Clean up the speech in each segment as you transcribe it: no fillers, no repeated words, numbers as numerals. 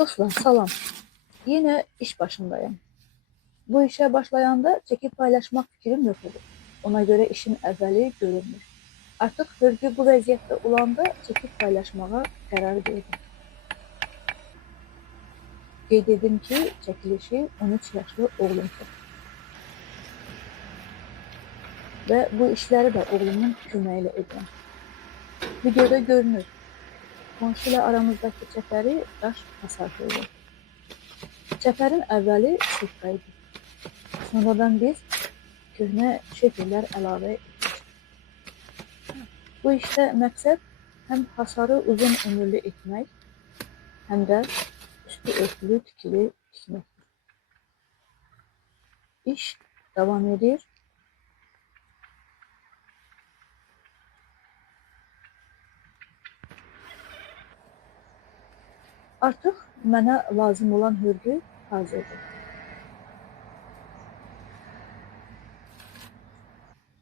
Dostlar salam. Yine iş başındayım. Bu işe başlayanda çekip paylaşmak fikrim yok idi. Ona göre işin əvvəli görünmür. Artıq hörgü bu vəziyyətdə olanda çekip paylaşmağa qərar verdim. Qeyd edim ki, çəkilişi 13 yaşlı oğlum çəkdi. Və bu işləri də oğlumun köməyi ilə edirəm. Videoda görünür. Qonşu ilə aramızdakı çəpəri daş hasar qoydu. Çəpərin əvvəli sıfqa idi. Sonradan biz köhnə şeferlər əlavə etdik. Bu işdə məqsəd həm hasarı uzun ömürlü etmək, həm də üstü örtülü tikili tikməkdir. İş davam edir. Artıq mənə lazım olan hörgü hazırdır.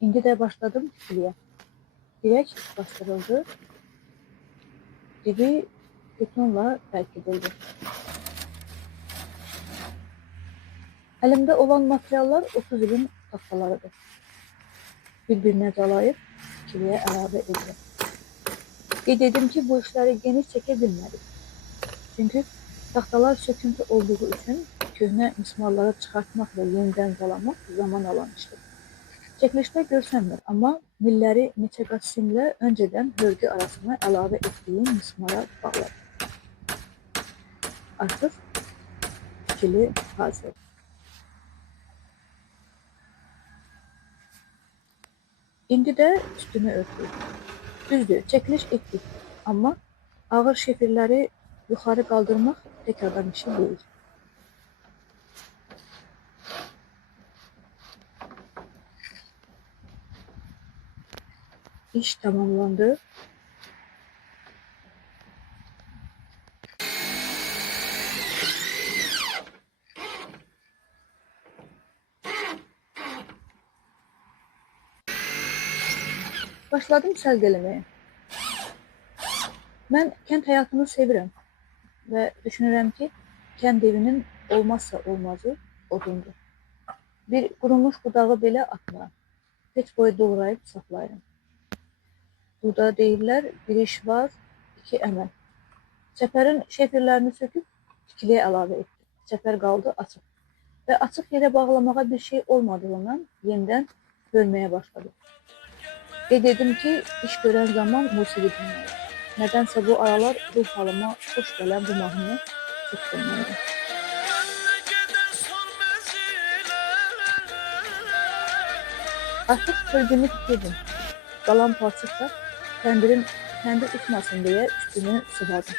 İndi də başladım tikiliyə. Dirək bastırıldı, dibi betonla bərk edildi. Əlimdə olan materiallar 30 ilin taxtalarıdır. Bir-birinə calayıb tikiliyə əlavə edirəm. Qeyd edim ki, bu işləri geniş çəkə bilmədik. Çünki taxtalar söküntü olduğu üçün köhnə mismarları çıxartmaq və yenidən calamaq zaman alan işdir. Çəkilişdə görsənmir, amma milləri neçə qat simlə öncədən hörgü arasına əlavə etdiyim mismara bağladım. Artıq tikili hazır. İndi də üstünü örtürük. Düzdür, çəkiliş etdik, amma ağır şefirləri yuxarı qaldırmaq tek adam işi deyil. İş tamamlandı. Başladım səldələməyə. Mən kənd həyatını sevirəm və düşünürəm ki, kənd evinin olmazsa olmazı odundur. Bir qurumuş budağı belə atmıram. Heç boyu doğrayıb saxlayırım. Burada deyirlər, bir iş var, iki əməl. Çəpərin şefirlərini söküb tikiliyə əlavə etdim. Çəpər qaldı açıq. Və açıq yerə bağlamağa bir şey olmadığından yenidən bölməyə başladım. Qeyd edim ki, iş görən zaman musiqi dinləyir. Nədənsə bu aralar ruh halıma xoş gələn bu mahnını çox dinləyirəm. Artıq hörgünü bitirdim. Qalan palçıqda təndir uçmasın deyə üstünü sıvadım.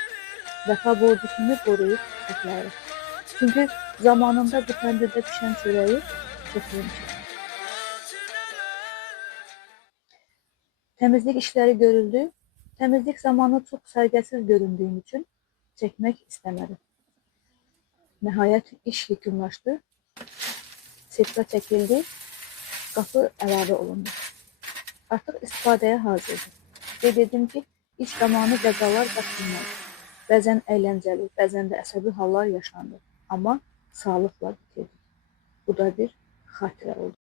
Vəfa borcu kimi qoruyub saxlayırıq. Çünki zamanında bu təndirdə pişən çörəyi çox yemişik. Təmizlik işləri görüldü. Təmizlik zamanı çox sərgəsiz göründüyüm üçün çəkmək istəmədim. Nəhayət iş yekunlaşdı. Sirka çəkildi. Qapı əlavə olundu. Artıq istifadəyə hazırdır. Qeyd edim ki, iş zamanı qəzalar qaçınmaz. Bəzən əyləncəli, bəzən də əsəbi hallar yaşandı. Amma sağlıqla bitirdik. Bu da bir xatirə oldu.